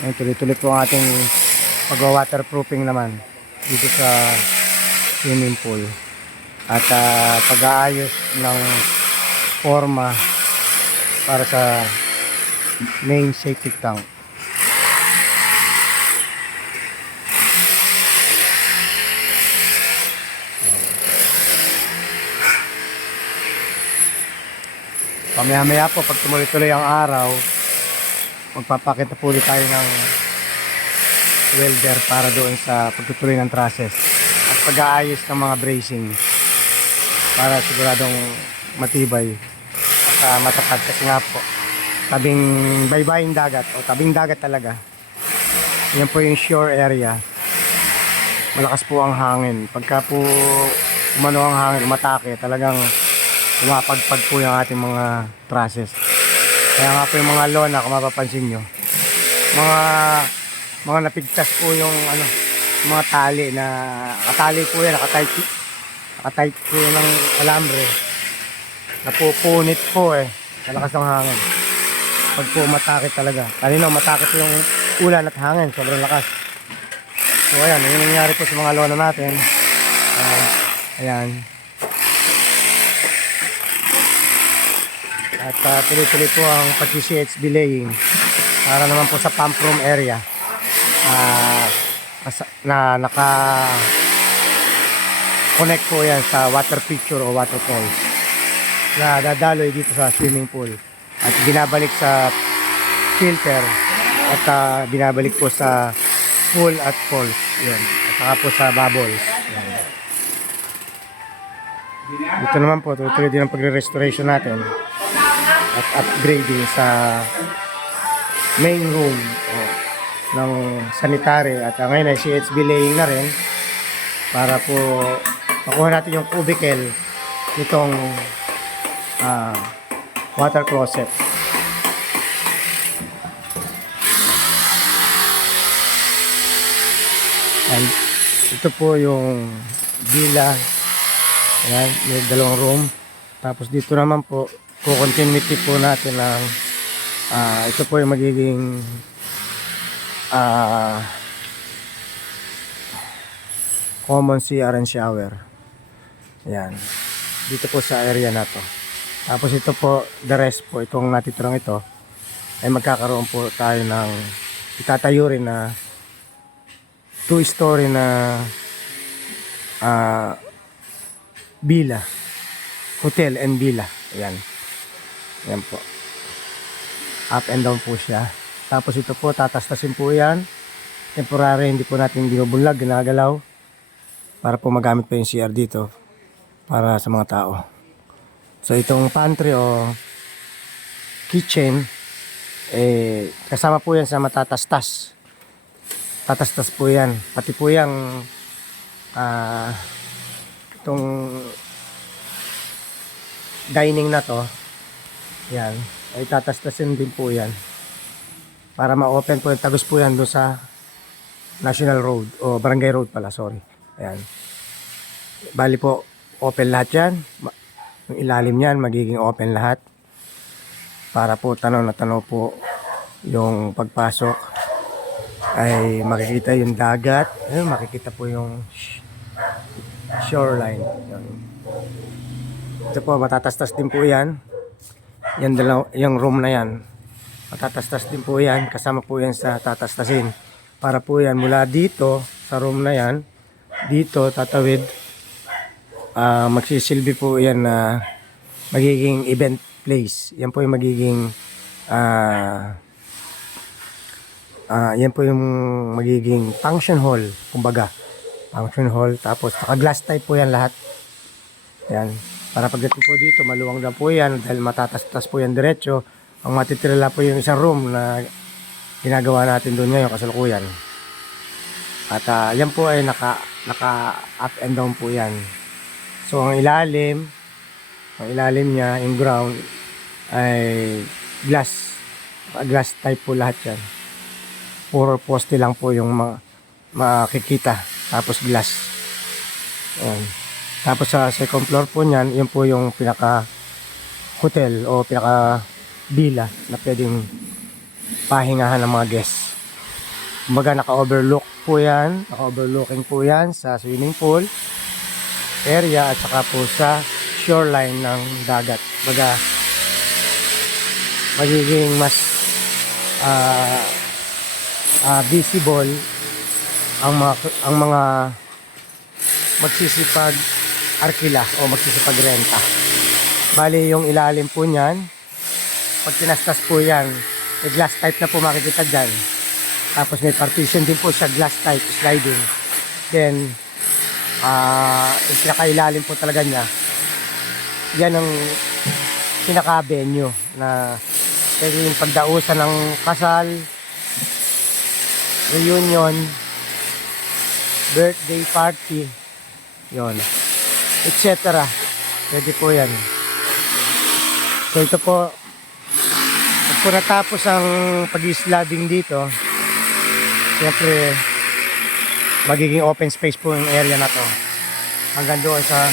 Ayan, tuloy-tuloy po ang ating pag-waterproofing naman dito sa swimming pool. At pag-aayos ng forma para sa main safety tank. Pamaya-maya po, pag tumuloy-tuloy ang araw, magpapakita po ulit tayo ng welder para doon sa pagtutuloy ng trusses at pag-aayos ng mga bracing para siguradong matibay at matatag, kasi nga po tabing baybaying dagat o tabing dagat talaga. Yan po yung shore area, malakas po ang hangin. Pagka po umano ang hangin, umatake, talagang pumapagpag po yung ating mga trusses. Kaya nga po yung mga lona, kung mapapansin nyo, mga napigtas po yung mga tali na nakatali po yan, nakatight po yan ng alambre, napupunit po sa lakas ng hangin. Pag po umatake talaga, kanina umatake po yung ulan at hangin, sobrang lakas. So ayan, yung nangyari po sa mga lona natin. Ayan. At tuloy-tuloy po ang pag-CHB laying para naman po sa pump room area na naka-connect po yan sa water feature o water falls na dadaloy dito sa swimming pool at binabalik sa filter at binabalik po sa pool at falls yun, at saka po sa bubbles yan. Dito naman po tuloy din ang pagre-restoration natin at upgrading sa main room ng sanitary at ngayon ay CHB laying na rin para po makuha natin yung cubicle nitong water closet. And ito po yung villa. Ayan, may dalawang room. Tapos dito naman po continuity po natin ng ito po yung magiging common CR and shower. Ayan, dito po sa area na to. Tapos ito po, the rest po, itong natitirang ito ay magkakaroon po tayo ng itatayo rin na 2-story na villa, hotel and villa. Ayan. Ayan po. Up and down po siya. Tapos ito po, tatastasin po yan. Temporary, hindi po natin binubulag, ginagalaw. Para po magamit po yung CR dito. Para sa mga tao. So itong pantry o kitchen, kasama po yan sa matatastas. Tatastas po yan. Pati po yung itong dining na to, yan, ay tatastasin din po yan para ma-open po, tagos po yan doon sa National Road o Barangay Road pala, sorry. Ayan, bali po open lahat yan, yung ilalim yan magiging open lahat para po tanaw na tanaw po yung pagpasok ay makikita yung dagat. Ayun, makikita po yung shoreline. Ito po, matatastas din po yan. Yan yung room na yan, matatastas din po yan, kasama po yan sa tatastasin para po yan mula dito sa room na yan, dito tatawid, magsisilbi po yan na magiging event place. Yan po yung magiging yan po yung magiging function hall, kumbaga function hall. Tapos naka glass type po yan lahat yan. Para pagdating po dito, maluwang lang po yan dahil matatastas po yan diretso. Ang matitira lang po yung isang room na ginagawa natin doon ngayon, kasalukuyan. At yan po ay naka up and down po yan. So ang ilalim niya, yung ground, ay glass type po lahat yan. Puro poste lang po yung makikita. Tapos glass. Ayan. Tapos sa second floor po niyan, yun po yung pinaka hotel o pinaka villa na pwedeng pahingahan ng mga guests. Kumbaga naka-overlook po yan, naka-overlooking po yan sa swimming pool area at saka po sa shoreline ng dagat. Kumbaga magiging mas visible ang mga magsisipag arkila o magsisipag renta. Bali yung ilalim po niyan, pag tinastas po yan, may glass type na po makikita dyan. Tapos may partition din po sa glass type sliding. Then yung pinakailalim po talaga niya, yan ang pinaka-venue na pwede yung pagdausan ng kasal, reunion, birthday party, yon, etc. Pwede po yan. So ito po, pag po natapos ang pag-sliding dito, siyempre magiging open space po yung area na to hanggang doon sa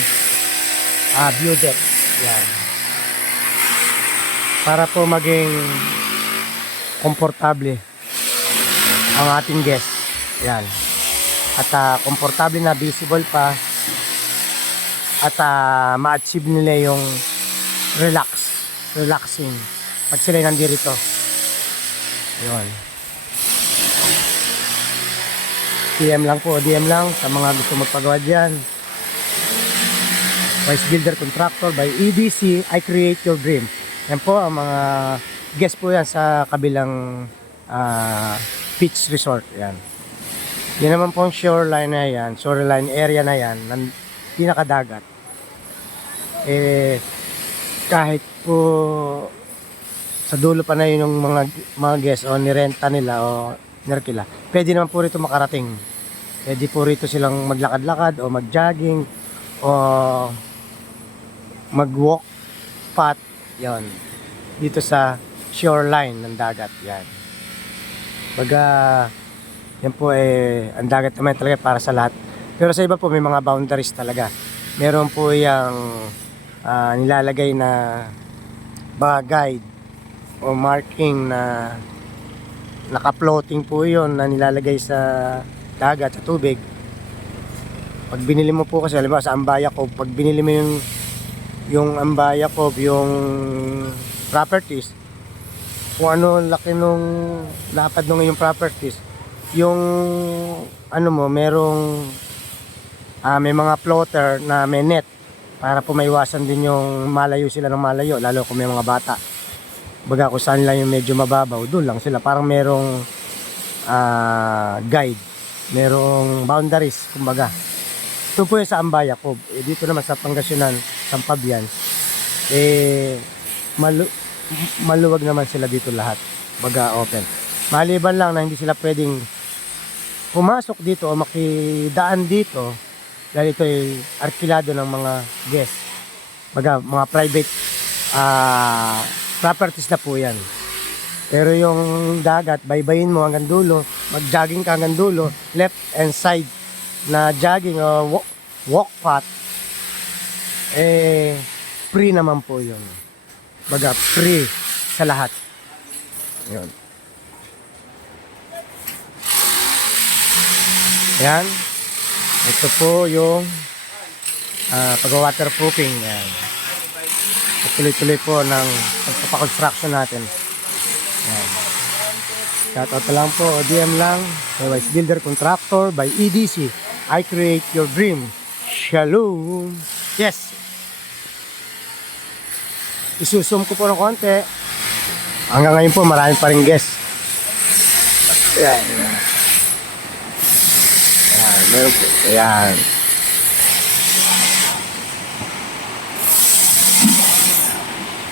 view deck. Yan. Para po maging komportable ang ating guest. Yan. At komportable na, visible pa, at ma-achieve nila yung relaxing pag sila nandito. Yun. DM lang sa mga gusto magpagawa dyan. Wise Builder Contractor by EDC, I Create Your Dream. Yan po ang mga guest po yan sa kabilang beach resort. Yan. Yan naman po ang shoreline na yan, shoreline area na yan, ng pinakadagat. Kahit po sa dulo pa na yun yung mga guests o nirenta nila o nirkila, pwede naman po rito makarating. Pwede po rito silang maglakad-lakad o mag-jogging o mag-walk path, yon, dito sa shoreline ng dagat. Yan. Baga, yan po ang dagat naman talaga para sa lahat. Pero sa iba po may mga boundaries talaga. Meron po yung nilalagay na guide o marking na naka-floating po yun na nilalagay sa dagat, sa tubig. Pag binili mo po kasi, halimbawa sa Ambaya Cove, pag binili mo yung Ambaya Cove, yung properties, kung ano laki nung lapad nung yung properties, yung ano mo, merong may mga floater na may net para po maiwasan din yung malayo sila ng malayo, lalo kung may mga bata. Baga kung saan lang yung medyo mababaw, doon lang sila. Parang merong guide, merong boundaries, kumbaga. Ito po yung sa Ambaya Cove. Dito naman sa Pangasinan, Sampabian, maluwag naman sila dito lahat. Baga open. Maliban lang na hindi sila pwedeng pumasok dito o makidaan dito dahil ito ay arkilado ng mga guests. Baga mga private properties na po yan. Pero yung dagat, baybayin mo hanggang dulo, mag-jogging ka hanggang dulo, left and side na jogging o walk path, free naman po yun. Baga free sa lahat. Yun. Yan. Ito po yung pag-waterproofing. Yan. Tuloy-tuloy po ng pagpapakonstruction natin. Yan. Shoutout lang po, DM lang, Wise Builder Contractor by EDC, I Create Your Dream. Shalom. Yes. Isusum ko po ng konti. Hanggang ngayon po marami pa rin guests. Ayan. Ayan. Meron po. Ayan.